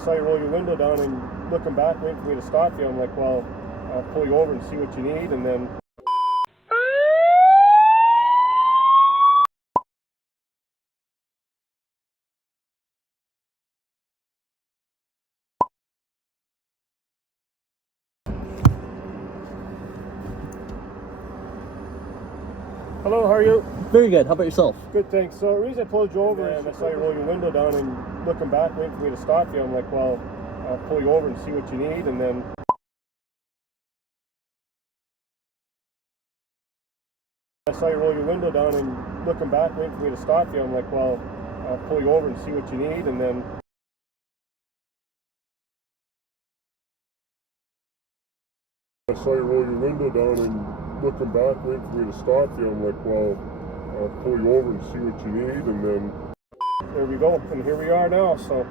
saw you roll your window down and looking back, waiting for me to stop you. I'm like, well, I'll pull you over and see what you need, and then... Hello, how are you? Very good. How about yourself? Good, thanks. So the reason I pulled you over and I saw you roll your window down and looking back, waiting for me to stop you, I'm like, well, I'll pull you over and see what you need, and then... I saw you roll your window down and looking back, waiting for me to stop you, I'm like, well, I'll pull you over and see what you need, and then... I saw you roll your window down and looking back, waiting for me to stop you, I'm like, well, I'll pull you over and see what you need, and then... There we go, and here we are now, so...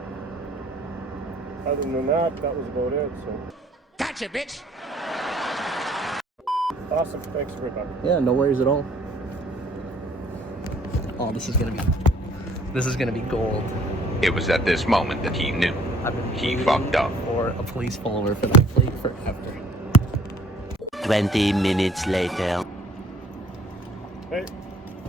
Other than that, that was about it, so... Gotcha, bitch! Awesome, thanks for that. Yeah, no worries at all. Oh, this is gonna be gold. It was at this moment that he knew. He fucked up. Or a police follower for that plate forever. 20 minutes later. Hey.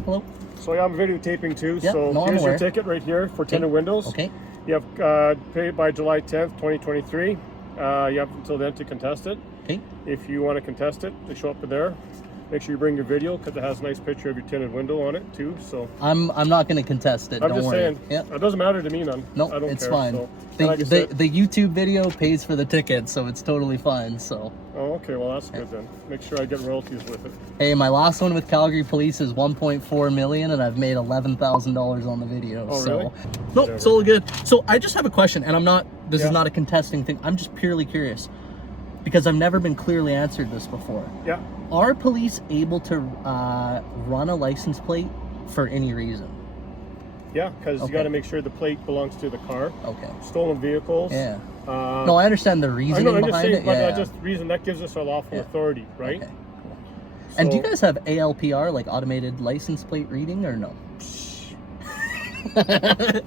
Hello. So yeah, I'm videotaping too, Yeah, so no, here's your ticket right here for tinted windows. Okay. You have paid by July 10th, 2023. You have until then to contest it. Okay. If you want to contest it, they show up there. Make sure you bring your video because it has a nice picture of your tinted window on it too. So I'm not going to contest it. I'm don't just worry. saying. Yeah. It doesn't matter to me none. No, I don't it's care, fine. So. The YouTube video pays for the ticket, so it's totally fine. So. Oh, okay. Well, that's good then. Make sure I get royalties with it. Hey, my last one with Calgary Police is 1.4 million, and I've made $11,000 on the video. Oh, so. really? Nope, it's all good. So I just have a question, and I'm not. This Yeah. is not a contesting thing. I'm just purely curious because I've never been clearly answered this before. Yeah. Are police able to run a license plate for any reason? Yeah, because you got to make sure the plate belongs to the car. Okay. Stolen vehicles. Yeah. No, I understand the reasoning I'm just behind saying, it. but Yeah. just reason that gives us our lawful authority, right? Okay. Cool. And do you guys have ALPR, like automated license plate reading, or no?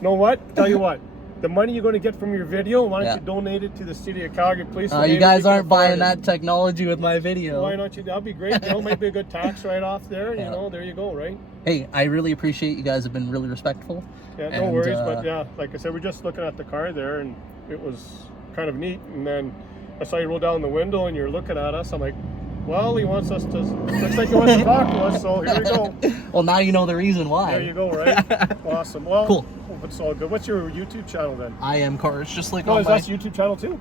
Know what? Tell you what. The money you're going to get from your video, why don't Yeah. you donate it to the city of Calgary Police? So You maybe guys we can aren't buying afford it. that technology with my video. Why not you? That'd be great. You know, might be a good tax write-off there. Yeah. You know, there you go, right? Hey, I really appreciate you guys have been really respectful. Yeah, no worries. But yeah, like I said, we're just looking at the car there, and it was kind of neat. And then I saw you roll down the window, and you're looking at us. I'm like, well, he wants us to. Looks like he wants to talk to us. So here we go. Well, now you know the reason why. There you go, right? Awesome. Well, Cool. Hope it's all good. What's your YouTube channel then? I Am Cars, just like Oh, on is my... that YouTube channel too?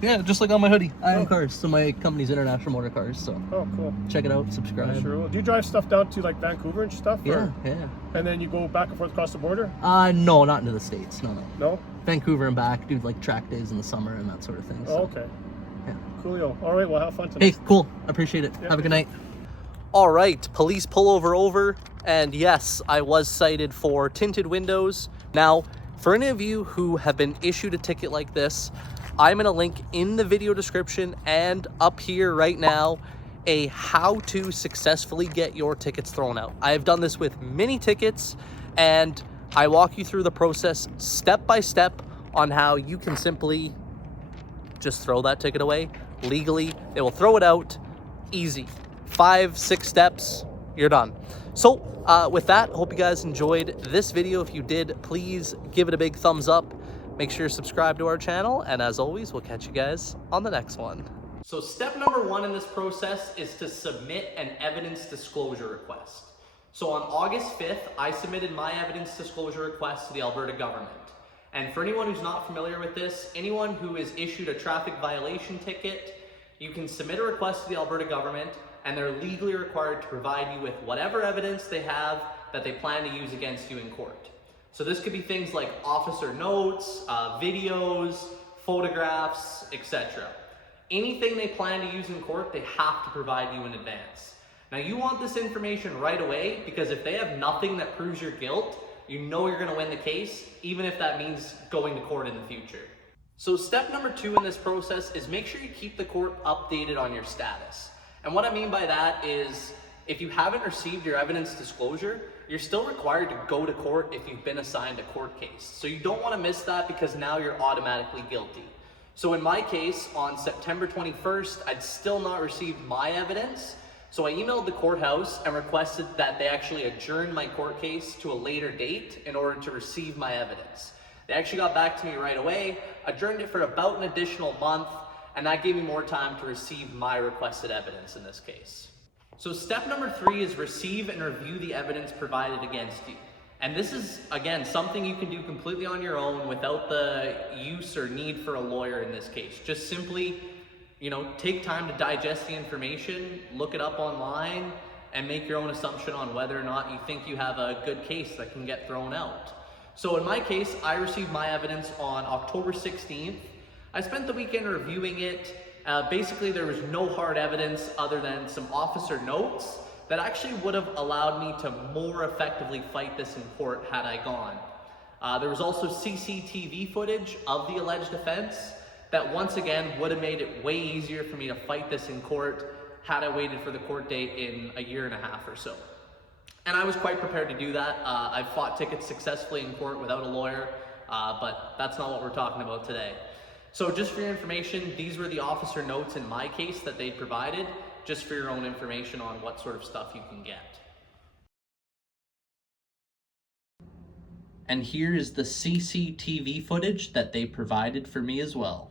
Yeah, just like on my hoodie. I Am Oh. Cars. So my company's International Motor Cars. So Oh, cool. check it out, subscribe. Yeah, sure will. Do you drive stuff down to like Vancouver and stuff? Yeah, or- yeah. And then you go back and forth across the border? No, not into the States. No. No? Vancouver and back, do like track days in the summer and that sort of thing. So. Oh, okay. Yeah. Coolio. All right, well, have fun tonight. Hey, cool. Appreciate it. Yeah. Have a good night. All right, police pullover over. And yes, I was cited for tinted windows. Now, for any of you who have been issued a ticket like this, I'm going to link in the video description and up here right now a how to successfully get your tickets thrown out. I have done this with many tickets, and I walk you through the process step by step on how you can simply just throw that ticket away legally. They will throw it out easy. 5-6 steps, you're done. So with that, hope you guys enjoyed this video. If you did, please give it a big thumbs up. Make sure you're subscribed to our channel, and as always, we'll catch you guys on the next one. So step number 1 in this process is to submit an evidence disclosure request. So on August 5th, I submitted my evidence disclosure request to the Alberta government. And for anyone who's not familiar with this, anyone who is issued a traffic violation ticket, you can submit a request to the Alberta government, and they're legally required to provide you with whatever evidence they have that they plan to use against you in court. So this could be things like officer notes, videos, photographs, etc. Anything they plan to use in court, they have to provide you in advance. Now you want this information right away, because if they have nothing that proves your guilt, you know you're going to win the case, even if that means going to court in the future. So step number 2 in this process is make sure you keep the court updated on your status. And what I mean by that is, if you haven't received your evidence disclosure, you're still required to go to court if you've been assigned a court case. So you don't want to miss that because now you're automatically guilty. So in my case, on September 21st, I'd still not received my evidence. So I emailed the courthouse and requested that they actually adjourn my court case to a later date in order to receive my evidence. They actually got back to me right away, adjourned it for about an additional month, and that gave me more time to receive my requested evidence in this case. So step number 3 is receive and review the evidence provided against you. And this is, again, something you can do completely on your own without the use or need for a lawyer in this case. Just simply, take time to digest the information, look it up online, and make your own assumption on whether or not you think you have a good case that can get thrown out. So in my case, I received my evidence on October 16th. I spent the weekend reviewing it. Basically, there was no hard evidence other than some officer notes that actually would have allowed me to more effectively fight this in court had I gone. There was also CCTV footage of the alleged offense that once again would have made it way easier for me to fight this in court had I waited for the court date in a year and a half or so. And I was quite prepared to do that. I've fought tickets successfully in court without a lawyer, but that's not what we're talking about today. So just for your information, these were the officer notes in my case that they provided, just for your own information on what sort of stuff you can get. And here is the CCTV footage that they provided for me as well.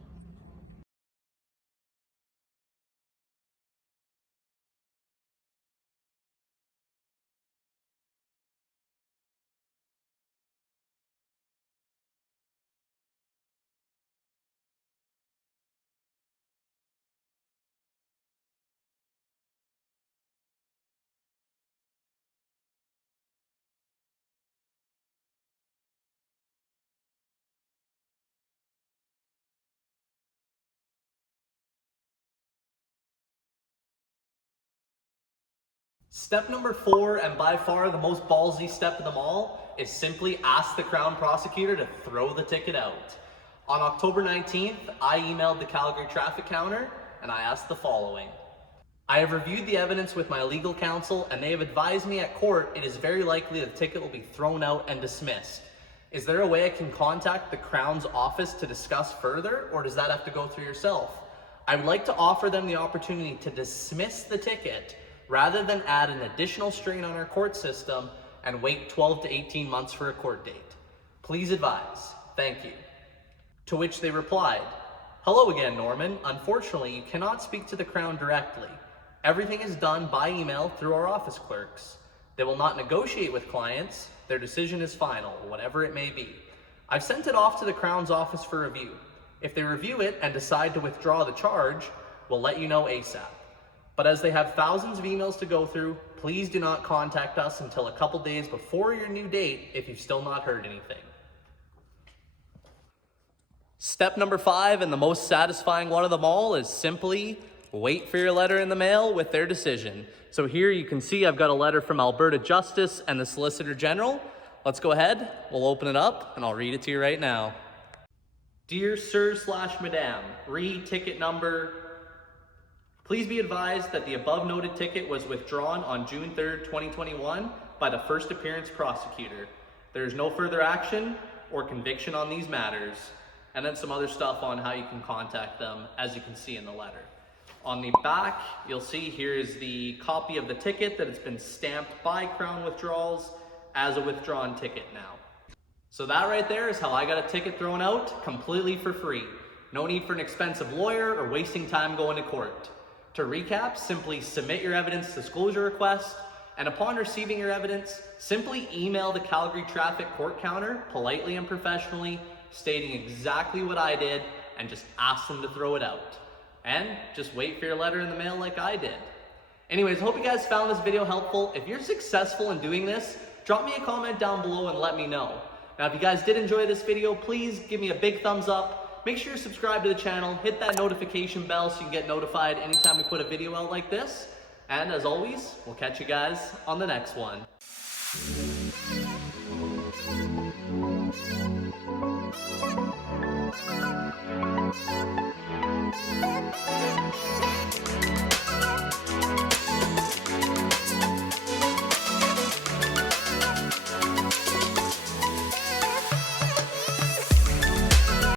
Step number 4, and by far the most ballsy step of them all, is simply ask the Crown Prosecutor to throw the ticket out. On October 19th, I emailed the Calgary traffic counter and I asked the following. I have reviewed the evidence with my legal counsel and they have advised me at court it is very likely the ticket will be thrown out and dismissed. Is there a way I can contact the Crown's office to discuss further, or does that have to go through yourself? I would like to offer them the opportunity to dismiss the ticket rather than add an additional strain on our court system and wait 12 to 18 months for a court date. Please advise. Thank you. To which they replied, hello again, Norman. Unfortunately, you cannot speak to the Crown directly. Everything is done by email through our office clerks. They will not negotiate with clients. Their decision is final, whatever it may be. I've sent it off to the Crown's office for review. If they review it and decide to withdraw the charge, we'll let you know ASAP. But as they have thousands of emails to go through, please do not contact us until a couple days before your new date if you've still not heard anything. Step number 5, and the most satisfying one of them all, is simply wait for your letter in the mail with their decision. So here you can see I've got a letter from Alberta Justice and the Solicitor General. Let's go ahead, we'll open it up, and I'll read it to you right now. Dear Sir/Madam, re-ticket number. Please be advised that the above noted ticket was withdrawn on June 3rd, 2021 by the first appearance prosecutor. There is no further action or conviction on these matters. And then some other stuff on how you can contact them, as you can see in the letter. On the back, you'll see here is the copy of the ticket that has been stamped by Crown Withdrawals as a withdrawn ticket now. So that right there is how I got a ticket thrown out completely for free. No need for an expensive lawyer or wasting time going to court. To recap, simply submit your evidence disclosure request, and upon receiving your evidence, simply email the Calgary traffic court counter politely and professionally, stating exactly what I did, and just ask them to throw it out. And just wait for your letter in the mail like I did. Anyways, hope you guys found this video helpful. If you're successful in doing this, drop me a comment down below and let me know. Now, if you guys did enjoy this video, please give me a big thumbs up. Make sure you subscribe to the channel, hit that notification bell so you can get notified anytime we put a video out like this. And as always, we'll catch you guys on the next one.